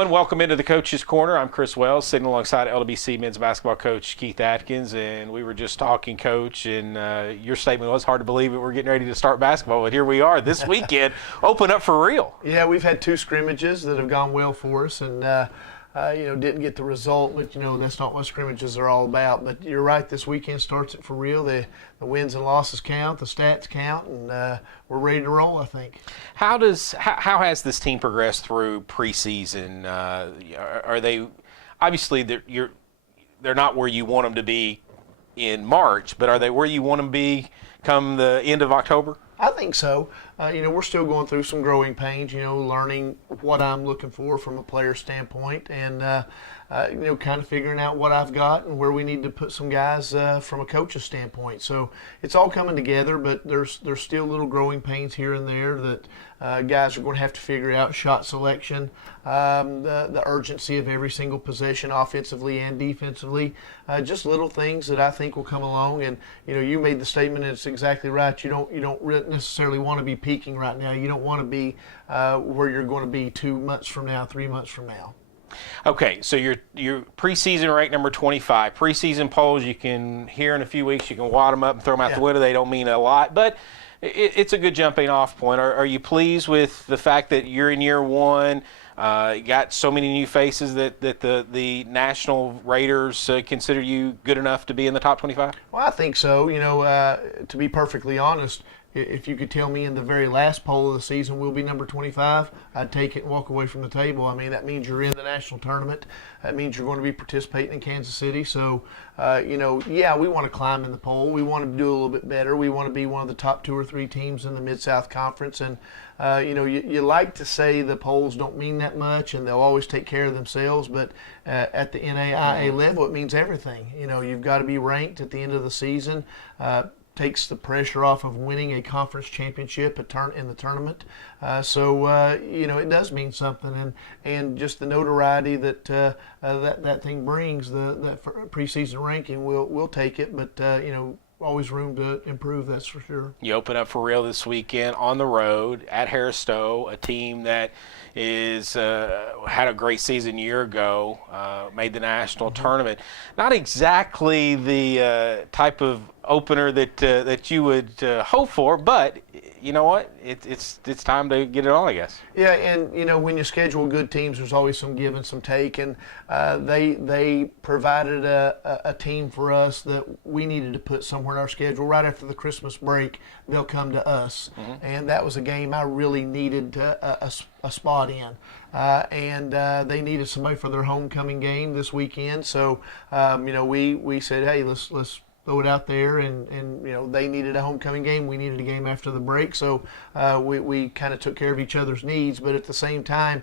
everyone. Welcome into the Coach's Corner. I'm Chris Wells, sitting alongside LWC men's basketball coach Keith Adkins, and we were just talking, Coach, and your statement was hard to believe that we're getting ready to start basketball, but here we are this weekend, open up for real. Yeah, we've had two scrimmages that have gone well for us, and didn't get the result, but that's not what scrimmages are all about. But you're right, this weekend starts it for real. The wins and losses count, the stats count, and we're ready to roll, I think. How has this team progressed through preseason? Are they obviously they're not where you want them to be in March, but are they where you want them to be come the end of October? I think so. We're still going through some growing pains, learning what I'm looking for from a player standpoint, and kind of figuring out what I've got and where we need to put some guys from a coach's standpoint. So it's all coming together, but there's still little growing pains here and there that guys are going to have to figure out: shot selection, the urgency of every single possession, offensively and defensively. Just little things that I think will come along. And you made the statement, and it's exactly right. You don't necessarily want to be peaking right now. You don't want to be where you're going to be 2 months from now, 3 months from now. Okay, so your preseason rank number 25. Preseason polls, you can hear in a few weeks, you can wad them up and throw them out the window. They don't mean a lot, but it's a good jumping off point. Are you pleased with the fact that you're in year one? You got so many new faces that the national raters consider you good enough to be in the top 25? Well, I think so. To be perfectly honest, if you could tell me in the very last poll of the season we'll be number 25, I'd take it and walk away from the table. I mean, that means you're in the national tournament. That means you're going to be participating in Kansas City. So, we want to climb in the poll. We want to do a little bit better. We want to be one of the top 2 or 3 teams in the Mid-South Conference. And, you like to say the polls don't mean that much and they'll always take care of themselves. But at the NAIA level, it means everything. You've got to be ranked at the end of the season. Takes the pressure off of winning a conference championship in the tournament. It does mean something, and just the notoriety that that thing brings, that preseason ranking, we'll take it, but always room to improve, that's for sure. You open up for real this weekend on the road at Harris Stowe, a team that is had a great season a year ago, made the national tournament. Not exactly the type of opener that you would hope for, but you know what? It's time to get it on, I guess. Yeah, and when you schedule good teams, there's always some give and some take, and they provided a team for us that we needed to put somewhere in our schedule. Right after the Christmas break, they'll come to us, and that was a game I really needed a spot in, and they needed somebody for their homecoming game this weekend. So we said, hey, let's throw it out there, and they needed a homecoming game. We needed a game after the break, so we kind of took care of each other's needs. But at the same time,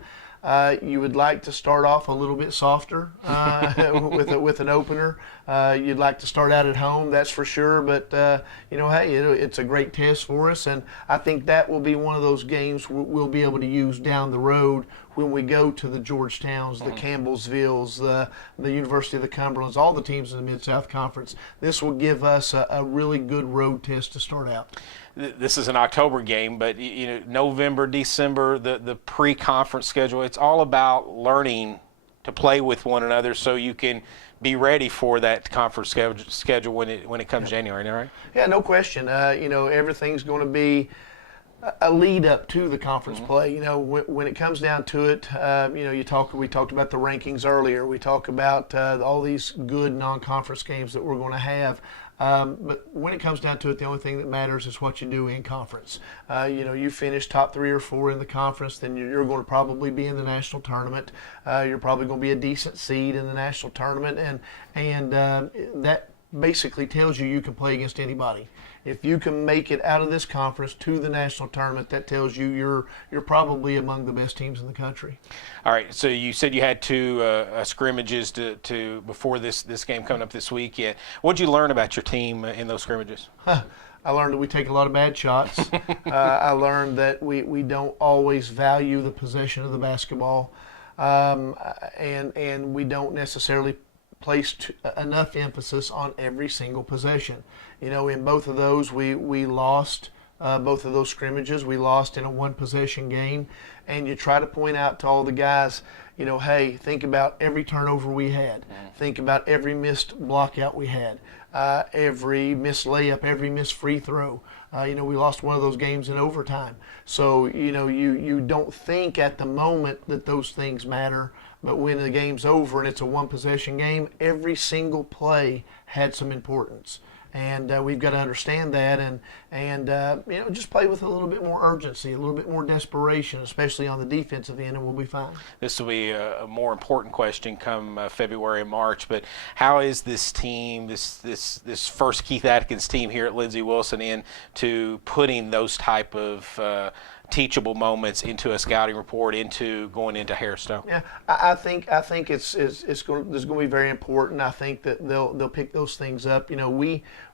you would like to start off a little bit softer with an opener. You'd like to start out at home, that's for sure. But hey, it's a great test for us, and I think that will be one of those games we'll be able to use down the road when we go to the Georgetowns, the Campbellsvilles, the University of the Cumberlands, all the teams in the Mid-South Conference. This will give us a really good road test to start out. This is an October game, but November, December, the pre-conference schedule, it's all about learning to play with one another so you can be ready for that conference schedule when it comes January, right? Yeah, no question. Everything's going to be a lead up to the conference play. When it comes down to it, we talked about the rankings earlier. We talk about all these good non-conference games that we're going to have. But when it comes down to it, the only thing that matters is what you do in conference. You finish top 3 or 4 in the conference, then you're going to probably be in the national tournament. You're probably going to be a decent seed in the national tournament, and that basically tells you can play against anybody. If you can make it out of this conference to the national tournament, that tells you you're probably among the best teams in the country. All right. So you said you had 2 scrimmages to before this game coming up this weekend. What did you learn about your team in those scrimmages? I learned that we take a lot of bad shots. I learned that we don't always value the possession of the basketball, and we don't necessarily placed enough emphasis on every single possession. In both of those, we lost both of those scrimmages. We lost in a one-possession game, and you try to point out to all the guys, hey, think about every turnover we had. Think about every missed block out we had, every missed layup, every missed free throw. We lost one of those games in overtime. So, you don't think at the moment that those things matter, but when the game's over and it's a one-possession game, every single play had some importance. And we've got to understand that and just play with a little bit more urgency, a little bit more desperation, especially on the defensive end, and we'll be fine. This will be a more important question come February and March, but how is this team, this first Keith Adkins team here at Lindsey Wilson, into putting those type of teachable moments into a scouting report, into going into Harris-Stowe? Yeah, I think it's going to be very important. I think that they'll pick those things up.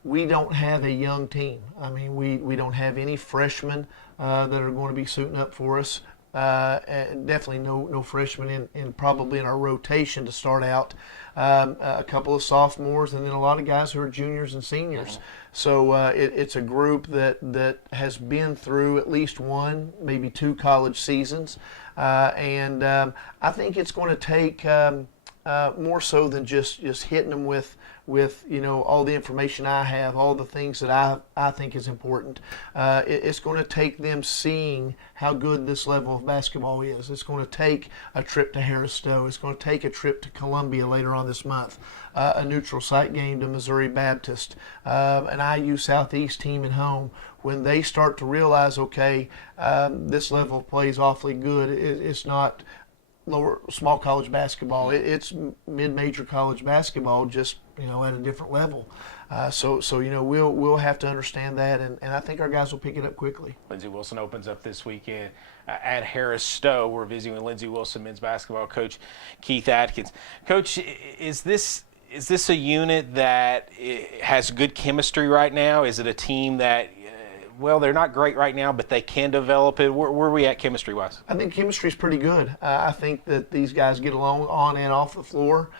We don't have a young team. I mean, we don't have any freshmen that are going to be suiting up for us. And definitely no freshmen in probably in our rotation to start out. A couple of sophomores, and then a lot of guys who are juniors and seniors. So it's a group that has been through at least one, maybe two college seasons, and I think it's going to take more so than just hitting them with all the information I have, all the things that I think is important. It's going to take them seeing how good this level of basketball is. It's going to take a trip to Harris-Stowe. It's going to take a trip to Columbia later on this month, a neutral site game to Missouri Baptist, an IU Southeast team at home. When they start to realize, okay, this level of play is awfully good, it's not small college basketball. It's mid-major college basketball, just at a different level. So we'll have to understand that, and I think our guys will pick it up quickly. Lindsey Wilson opens up this weekend at Harris-Stowe. We're visiting with Lindsey Wilson men's basketball coach Keith Adkins. Coach, is this a unit that has good chemistry right now? Is it a team that they're not great right now, but they can develop it? Where are we at chemistry-wise? I think chemistry's pretty good. I think that these guys get along on and off the floor.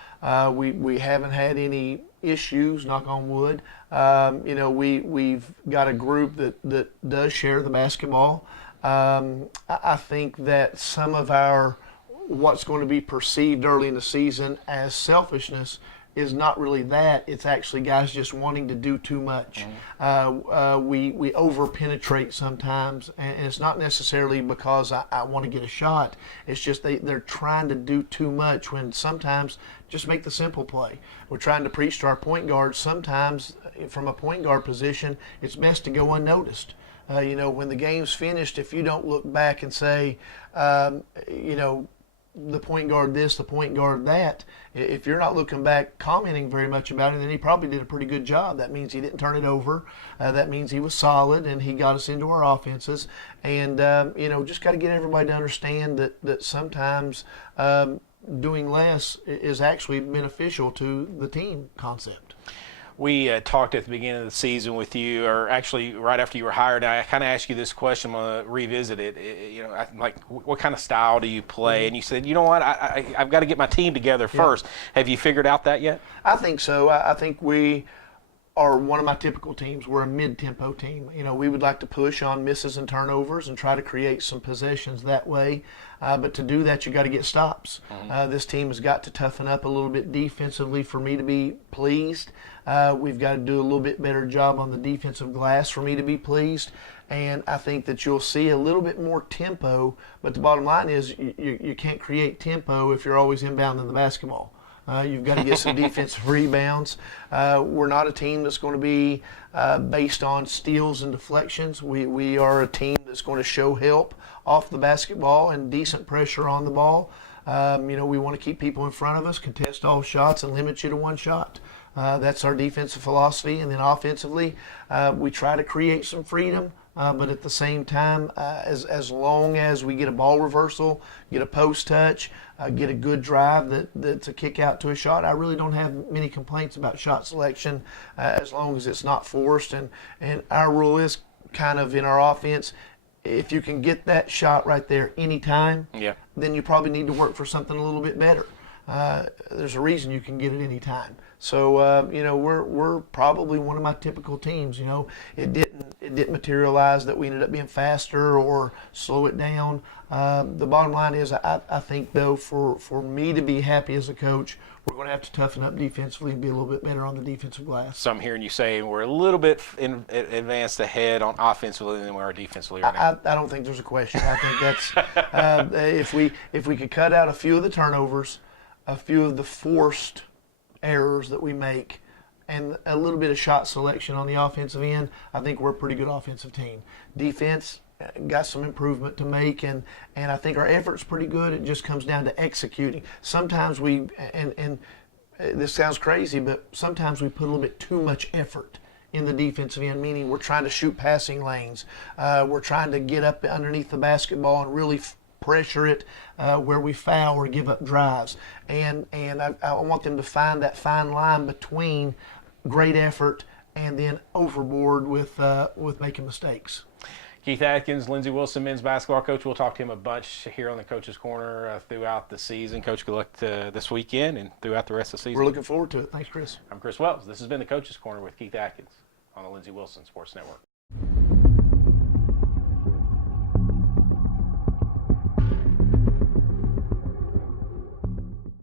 We haven't had any issues, knock on wood. We've got a group that does share the basketball. I think that some of what's going to be perceived early in the season as selfishness is not really that. It's actually guys just wanting to do too much. We over-penetrate sometimes, and it's not necessarily because I want to get a shot. It's just they're trying to do too much when sometimes just make the simple play. We're trying to preach to our point guards. Sometimes from a point guard position, it's best to go unnoticed. When the game's finished, if you don't look back and say, the point guard this, the point guard that, if you're not looking back commenting very much about it, then he probably did a pretty good job. That means he didn't turn it over. That means he was solid and he got us into our offenses. And, just got to get everybody to understand that sometimes doing less is actually beneficial to the team concept. We talked at the beginning of the season with you, or actually right after you were hired. I kind of asked you this question. I'm going to revisit it. What kind of style do you play? And you said, you know what, I've got to get my team together first. Have you figured out that yet? I think so. I think we are one of my typical teams. We're a mid-tempo team. We would like to push on misses and turnovers and try to create some possessions that way. But to do that, you got to get stops. This team has got to toughen up a little bit defensively for me to be pleased. We've got to do a little bit better job on the defensive glass for me to be pleased. And I think that you'll see a little bit more tempo. But the bottom line is you can't create tempo if you're always inbounding the basketball. You've got to get some defensive rebounds. We're not a team that's going to be based on steals and deflections. We are a team that's going to show help off the basketball and decent pressure on the ball. We want to keep people in front of us, contest all shots, and limit you to one shot. That's our defensive philosophy. And then offensively, we try to create some freedom. But at the same time, as long as we get a ball reversal, get a post touch, get a good drive that's a kick out to a shot, I really don't have many complaints about shot selection as long as it's not forced. And our rule is kind of in our offense, if you can get that shot right there anytime, then you probably need to work for something a little bit better. There's a reason you can get it anytime. So we're probably one of my typical teams. It it didn't materialize that we ended up being faster or slow it down. The bottom line is, I think, though, for me to be happy as a coach, we're going to have to toughen up defensively and be a little bit better on the defensive glass. So I'm hearing you saying we're a little bit advanced ahead on offensively than we are defensively right now. I don't think there's a question. I think that's if we could cut out a few of the turnovers, a few of the forced errors that we make, and a little bit of shot selection on the offensive end, I think we're a pretty good offensive team. Defense got some improvement to make, and I think our effort's pretty good. It just comes down to executing. Sometimes we, and this sounds crazy, but sometimes we put a little bit too much effort in the defensive end, meaning we're trying to shoot passing lanes. We're trying to get up underneath the basketball and really pressure it where we foul or give up drives. And I want them to find that fine line between great effort and then overboard with making mistakes. Keith Adkins, Lindsey Wilson, men's basketball coach. We'll talk to him a bunch here on the Coach's Corner throughout the season. Coach, good luck this weekend and throughout the rest of the season. We're looking forward to it. Thanks, Chris. I'm Chris Wells. This has been the Coach's Corner with Keith Adkins on the Lindsey Wilson Sports Network.